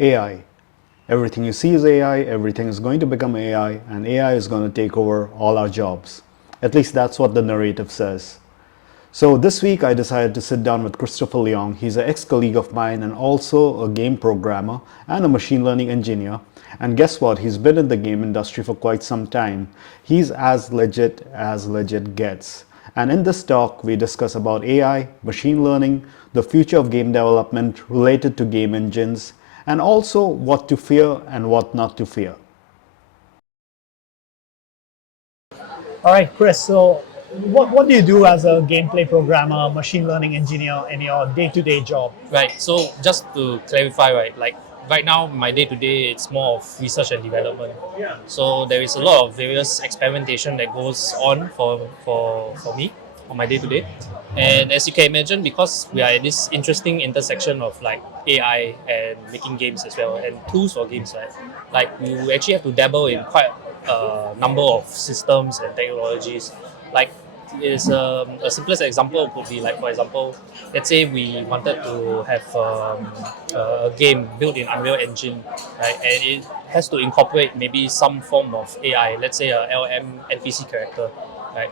AI. Everything you see is AI, everything is going to become AI, and AI is going to take over all our jobs. At least that's what the narrative says. So this week I decided to sit down with Christopher Leong. He's an ex-colleague of mine and also a game programmer and a machine learning engineer. And guess what? He's been in the game industry for quite some time. He's as legit gets. And in this talk, we discuss about AI, machine learning, the future of game development related to game engines, and also what to fear and what not to fear. All right, Chris. So, what do you do as a gameplay programmer, machine learning engineer in your day-to-day job? Right. So just to clarify, right, like right now, my day-to-day, it's more of research and development. So there is a lot of various experimentation that goes on for me on my day-to-day. And as you can imagine, because we are at this interesting intersection of like AI and making games as well, and tools for games, right? Like you actually have to dabble in quite a number of systems and technologies. Like is a simplest example could be like, for example, let's say we wanted to have a game built in Unreal Engine, right? And it has to incorporate maybe some form of AI, let's say a LM NPC character, right?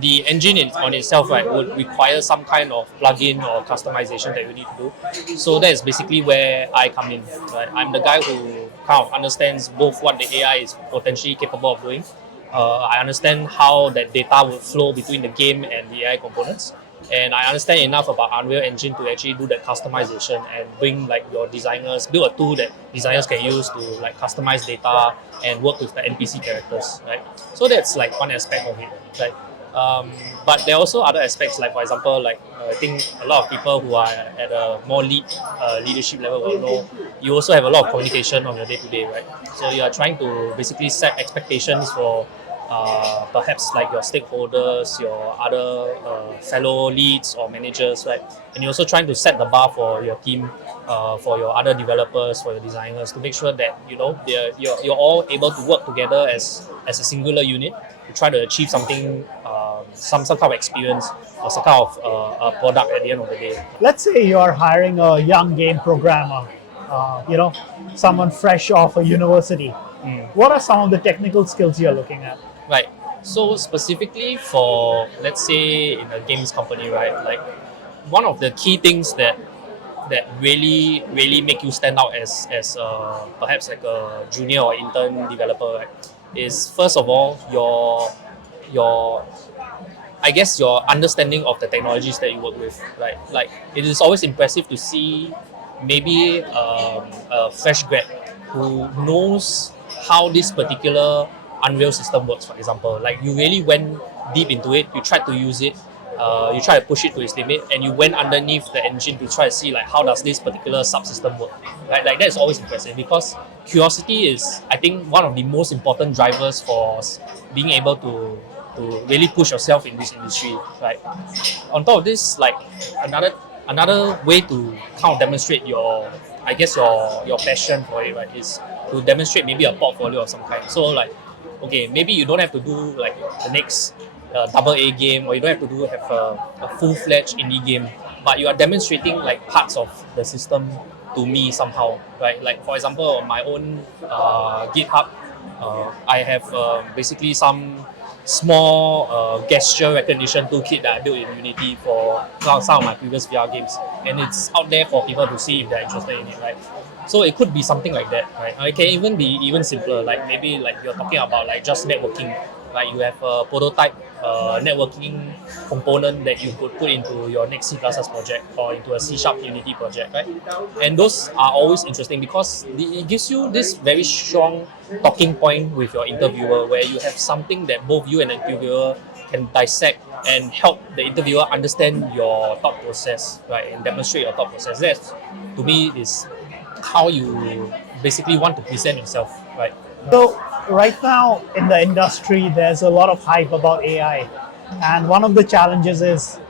The engine on itself, right, would require some kind of plugin or customization that you need to do. So that is basically where I come in, right? I'm the guy who kind of understands both what the AI is potentially capable of doing. I understand how that data will flow between the game and the AI components, and I understand enough about Unreal Engine to actually do that customization and bring like your designers, build a tool that designers can use to like customize data and work with the NPC characters, right? So that's like one aspect of it, right? But there are also other aspects, like for example, like I think a lot of people who are at a more leadership level will know you also have a lot of communication on your day-to-day, right? So you are trying to basically set expectations for perhaps like your stakeholders, your other fellow leads or managers, right? And you're also trying to set the bar for your team, for your other developers, for your designers, to make sure that you're all able to work together as a singular unit to try to achieve something, some kind of experience or some kind of a product at the end of the day. Let's say you're hiring a young game programmer, someone fresh off a university. What are some of the technical skills you're looking at? Right. So specifically for, let's say, in a games company, right? Like one of the key things that really make you stand out as perhaps like a junior or intern developer, right, is first of all your I guess your understanding of the technologies that you work with, right? Like it is always impressive to see maybe a fresh grad who knows how this particular Unreal system works, for example. Like you really went deep into it, you tried to use it, you try to push it to its limit, and you went underneath the engine to try to see like how does this particular subsystem work. Right? Like that is always impressive because curiosity is, I think, one of the most important drivers for being able to really push yourself in this industry. Right? On top of this, like another way to kind of demonstrate your, I guess your passion for it, right, is to demonstrate maybe a portfolio of some kind. So like, okay, maybe you don't have to do like the next double A game, or you don't have to have a full-fledged indie game, but you are demonstrating like parts of the system to me somehow, right? Like for example, on my own GitHub, I have basically some small gesture recognition toolkit that I built in Unity for some of my previous VR games, and it's out there for people to see if they're interested in it, right? So it could be something like that, right? It can even be even simpler, like maybe like you're talking about like just networking, right? You have a prototype networking component that you could put into your next C++ project or into a C# Unity project, right? And those are always interesting because it gives you this very strong talking point with your interviewer, where you have something that both you and the interviewer can dissect and help the interviewer understand your thought process, right? And demonstrate your thought process. That, to me, is how you basically want to present yourself, right? So right now in the industry, there's a lot of hype about AI. And one of the challenges is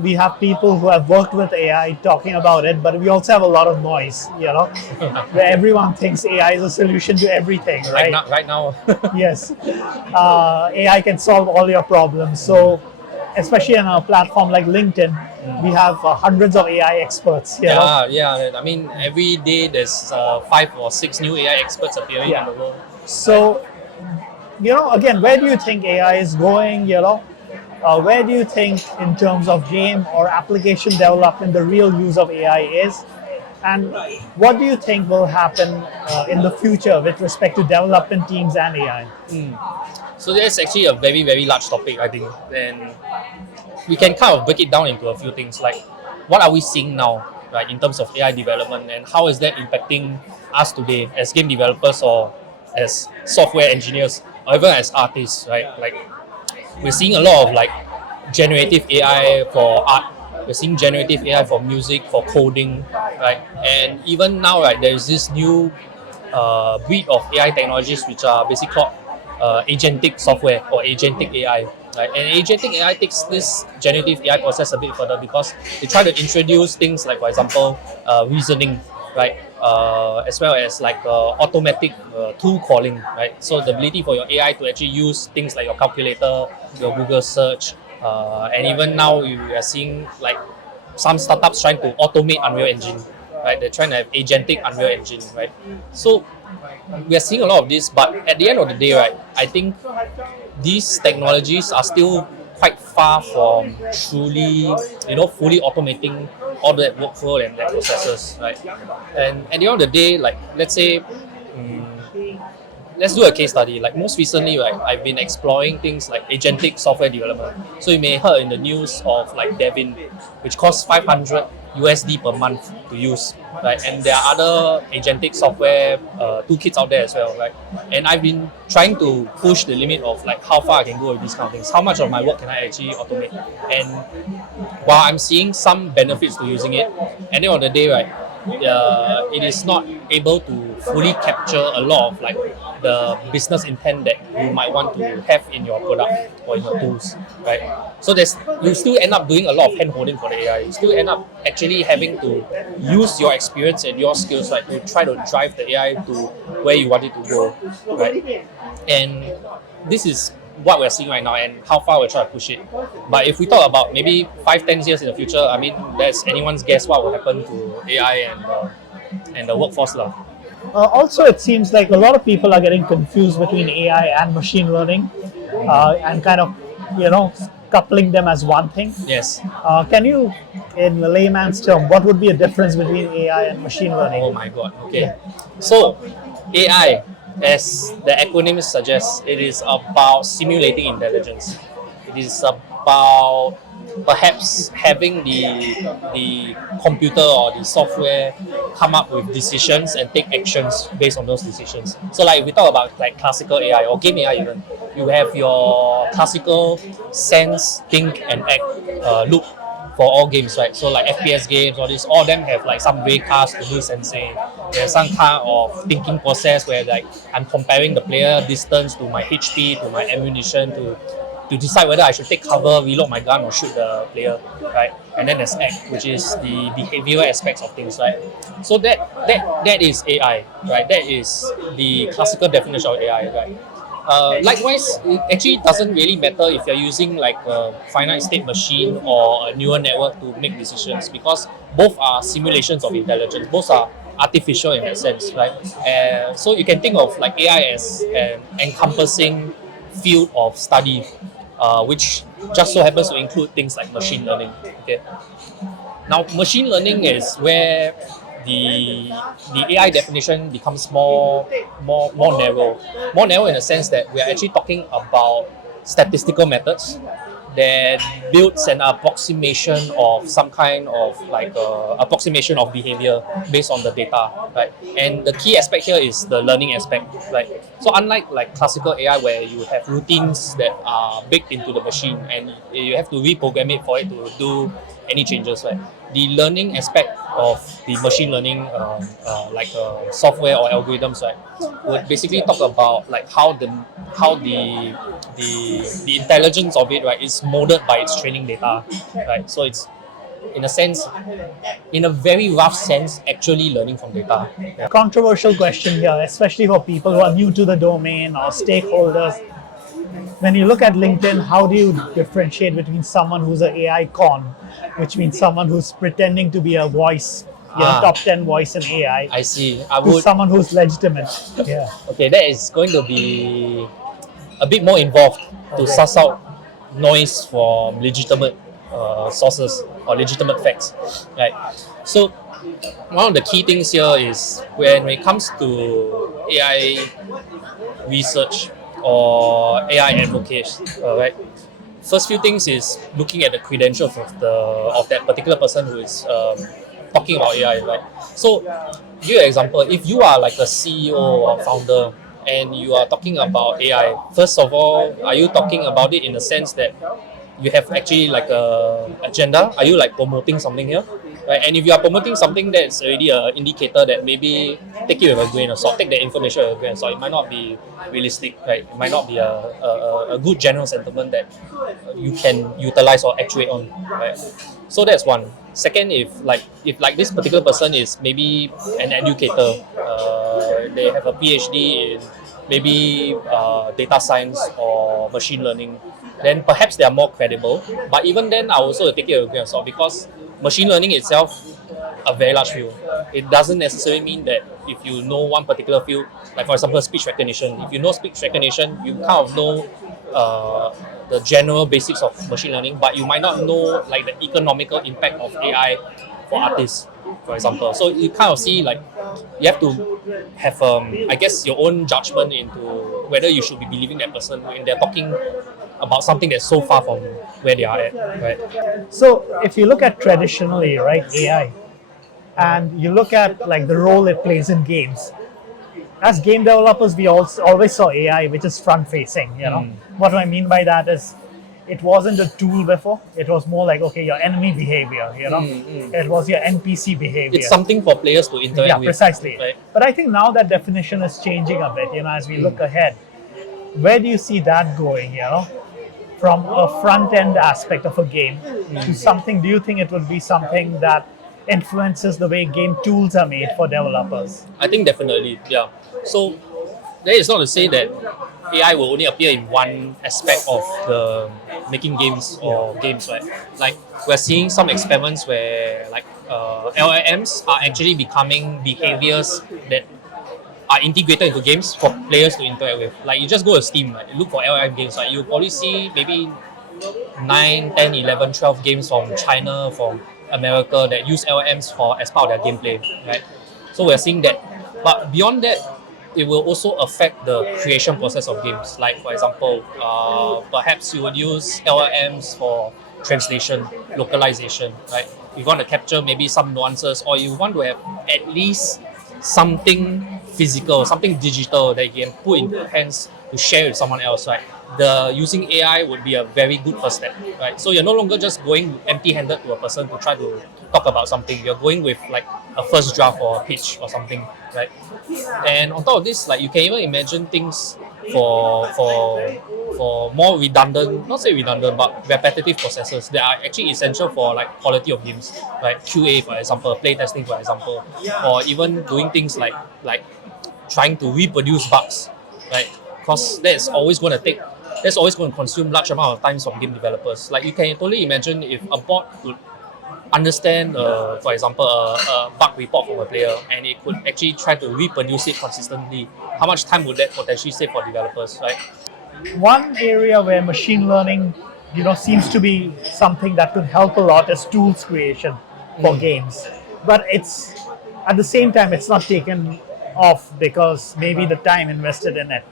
we have people who have worked with AI talking about it, but we also have a lot of noise, where everyone thinks AI is a solution to everything, right? Right now. Yes. AI can solve all your problems. So especially on a platform like LinkedIn, we have hundreds of AI experts here. Yeah. I mean, every day there's 5 or 6 new AI experts appearing in the world. So, again, where do you think AI is going? Where do you think, in terms of game or application development, the real use of AI is? And what do you think will happen in the future with respect to development teams and AI? So that's actually a very, very large topic, I think. And we can kind of break it down into a few things, like what are we seeing now, right, in terms of AI development, and how is that impacting us today as game developers or as software engineers or even as artists, right? Like, we're seeing a lot of like generative AI for art. We're seeing generative AI for music, for coding, right? And even now, right, there's this new breed of AI technologies which are basically called agentic software or agentic AI. Right? And agentic AI takes this generative AI process a bit further because they try to introduce things like, for example, reasoning, right? As well as like automatic tool calling, right? So the ability for your AI to actually use things like your calculator, your Google search, and even now you are seeing like some startups trying to automate Unreal Engine, right? They're trying to have agentic Unreal Engine, right? So we are seeing a lot of this, but at the end of the day, right, I think these technologies are still quite far from truly, fully automating all that workflow and that processes, right? And at the end of the day, like, let's say, let's do a case study. Like, most recently, right, I've been exploring things like agentic software development. So you may heard in the news of like Devin, which costs 500 USD per month to use, right? And there are other agentic software toolkits out there as well, right? And I've been trying to push the limit of like how far I can go with these kind of things. How much of my work can I actually automate? And while I'm seeing some benefits to using it, at the end of the day, right, it is not able to fully capture a lot of like the business intent that you might want to have in your product or in your tools, right? So you still end up doing a lot of hand holding for the AI. You still end up actually having to use your experience and your skills, right, to try to drive the AI to where you want it to go, right? And this is what we're seeing right now and how far we're trying to push it. But if we talk about maybe 5-10 years in the future, I mean, that's anyone's guess what will happen to AI and the workforce. Also, it seems like a lot of people are getting confused between AI and machine learning, and kind of, coupling them as one thing. Yes. Can you, in the layman's term, what would be a difference between AI and machine learning? Oh my God. Okay. So, AI, as the acronym suggests, it is about simulating intelligence. It is about perhaps having the computer or the software come up with decisions and take actions based on those decisions. So like if we talk about like classical AI or game AI even, you have your classical sense, think and act loop for all games, right? So like FPS games, all of them have like some raycast to do sensing. There's some kind of thinking process where like I'm comparing the player distance to my HP, to my ammunition, to decide whether I should take cover, reload my gun, or shoot the player, right? And then there's act, which is the behavioral aspects of things, right? So that is AI, right? That is the classical definition of AI, right? Likewise, it actually doesn't really matter if you're using like a finite state machine or a neural network to make decisions, because both are simulations of intelligence. Both are artificial in that sense, right? So you can think of like AI as an encompassing field of study, which just so happens to include things like machine learning. Okay. Now, machine learning is where the AI definition becomes more narrow in the sense that we are actually talking about statistical methods that builds an approximation of some kind of like approximation of behavior based on the data, right? And the key aspect here is the learning aspect, right? So unlike like classical AI where you have routines that are baked into the machine and you have to reprogram it for it to do any changes, right? The learning aspect of the machine learning software or algorithms, right, would basically talk about like how the intelligence of it, right, is molded by its training data, right? So it's, in a sense, in a very rough sense, actually learning from data. Yeah. Controversial question here, especially for people who are new to the domain or stakeholders. When you look at LinkedIn, how do you differentiate between someone who's an AI con, which means someone who's pretending to be a voice, top 10 voice in AI, I see. I to would. someone who's legitimate? Yeah. Okay, that is going to be a bit more involved to suss out noise from legitimate sources or legitimate facts, right? So one of the key things here is when it comes to AI research or AI advocates, right? First few things is looking at the credentials of that particular person who is talking about AI, right? So, give you an example. If you are like a CEO or founder and you are talking about AI, first of all, are you talking about it in the sense that you have actually like a agenda? Are you like promoting something here? Right? And if you are promoting something, that's already an indicator that maybe take it with a grain of salt, take the information with a grain of salt. It might not be realistic, right? It might not be a good general sentiment that you can utilize or actuate on, right? So that's one. Second, if this particular person is maybe an educator, they have a PhD in maybe data science or machine learning, then perhaps they are more credible. But even then, I also take it with a grain of salt because machine learning itself a very large field. It doesn't necessarily mean that if you know one particular field, like for example speech recognition, if you know speech recognition, you kind of know the general basics of machine learning, but you might not know like the economical impact of AI for artists, for example. So you kind of see like you have to have I guess your own judgment into whether you should be believing that person when they're talking about something that's so far from where they are at, right? So if you look at traditionally, right, AI, and you look at like the role it plays in games, as game developers, we also always saw AI, which is front facing. What do I mean by that is, it wasn't a tool before. It was more like, okay, your enemy behavior. It was your NPC behavior. It's something for players to interact Yeah, with. precisely. Right? But I think now that definition is changing a bit. As we look ahead, where do you see that going? From a front end aspect of a game to something. Do you think it would be something that influences the way game tools are made for developers? I think definitely, yeah. So that is not to say that AI will only appear in one aspect of the making games or games, right? Like we're seeing some experiments where like LLMs are actually becoming behaviors that are integrated into games for players to interact with. Like you just go to Steam, right? Look for LLM games, right? You'll probably see maybe 9, 10, 11, 12 games from China, from America that use LLMs for as part of their gameplay, right? So we're seeing that. But beyond that, it will also affect the creation process of games. Like for example, perhaps you would use LLMs for translation, localization, right? You want to capture maybe some nuances, or you want to have at least something physical, something digital that you can put in your hands to share with someone else, right? The using AI would be a very good first step, right? So you're no longer just going empty-handed to a person to try to talk about something. You're going with like a first draft or a pitch or something, right? And on top of this, like you can even imagine things for for for more redundant, not say redundant, but repetitive processes that are actually essential for like quality of games, right? QA, for example, play testing, for example, or even doing things like trying to reproduce bugs, right? Because that's always going to consume large amount of time from game developers. Like you can totally imagine if a bot could understand, for example, a bug report from a player, and it could actually try to reproduce it consistently. How much time would that potentially save for developers, right? One area where machine learning, seems to be something that could help a lot is tools creation for games. But it's at the same time it's not taken off because maybe the time invested in it.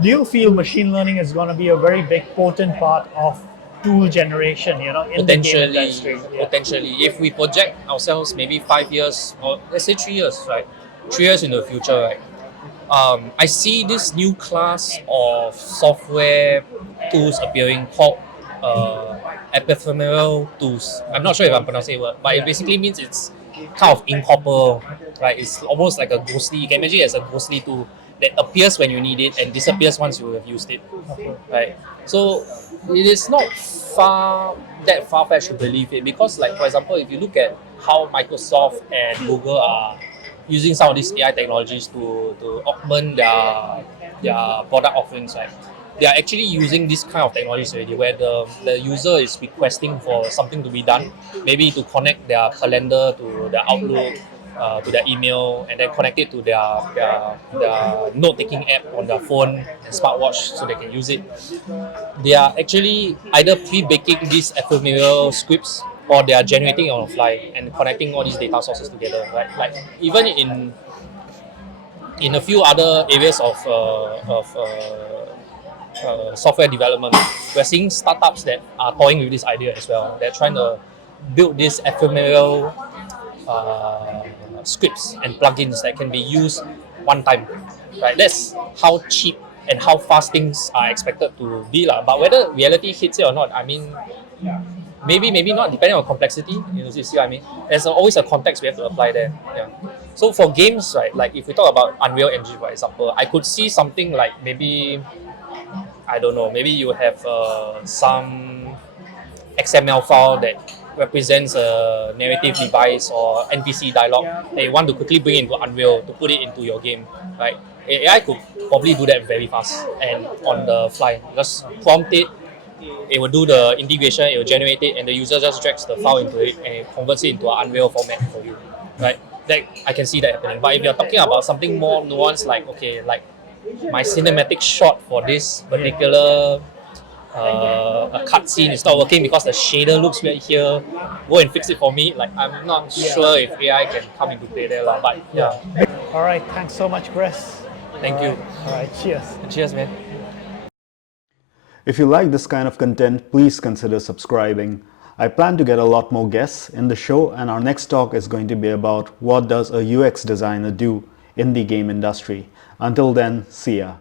Do you feel machine learning is going to be a very big potent part of tool generation, in the game industry? Potentially, if we project ourselves maybe 5 years or let's say 3 years, right? 3 years in the future, right? I see this new class of software tools appearing called ephemeral tools. I'm not sure if I'm pronouncing it well, but it basically means it's kind of incorporeal, right? It's almost like a ghostly. You can imagine it as a ghostly tool that appears when you need it and disappears once you have used it, right? So it is not far-fetched to believe it because, like for example, if you look at how Microsoft and Google are using some of these AI technologies to augment their product offerings, right? they are actually using this kind of technologies already, where the user is requesting for something to be done, maybe to connect their calendar to their Outlook, to their email, and then connect it to their note-taking app on their phone and smartwatch so they can use it. They are actually either pre-baking these ephemeral scripts, or they are generating it on the fly and connecting all these data sources together. Right? Like even in a few other areas of software development, we're seeing startups that are toying with this idea as well. They're trying to build these ephemeral scripts and plugins that can be used one time. Right? That's how cheap and how fast things are expected to be. But whether reality hits it or not, I mean, maybe not, depending on complexity. You see what I mean? There's always a context we have to apply there. Yeah. So for games, right, like if we talk about Unreal Engine, for example, I could see something like maybe, I don't know, maybe you have some XML file that represents a narrative device or NPC dialogue that you want to quickly bring into Unreal to put it into your game, right? AI could probably do that very fast and on the fly. Just prompt it, it will do the integration, it will generate it, and the user just drags the file into it and it converts it into an Unreal format for you, right? That I can see that happening. But if you're talking about something more nuanced, like okay, like my cinematic shot for this particular a cutscene is not working because the shader looks weird here, go and fix it for me. Like I'm not sure if AI can come into play there, but yeah. All right, thanks so much, Chris. Thank you. All right, cheers. Cheers, man. If you like this kind of content, please consider subscribing. I plan to get a lot more guests in the show, and our next talk is going to be about what does a UX designer do in the game industry. Until then, see ya.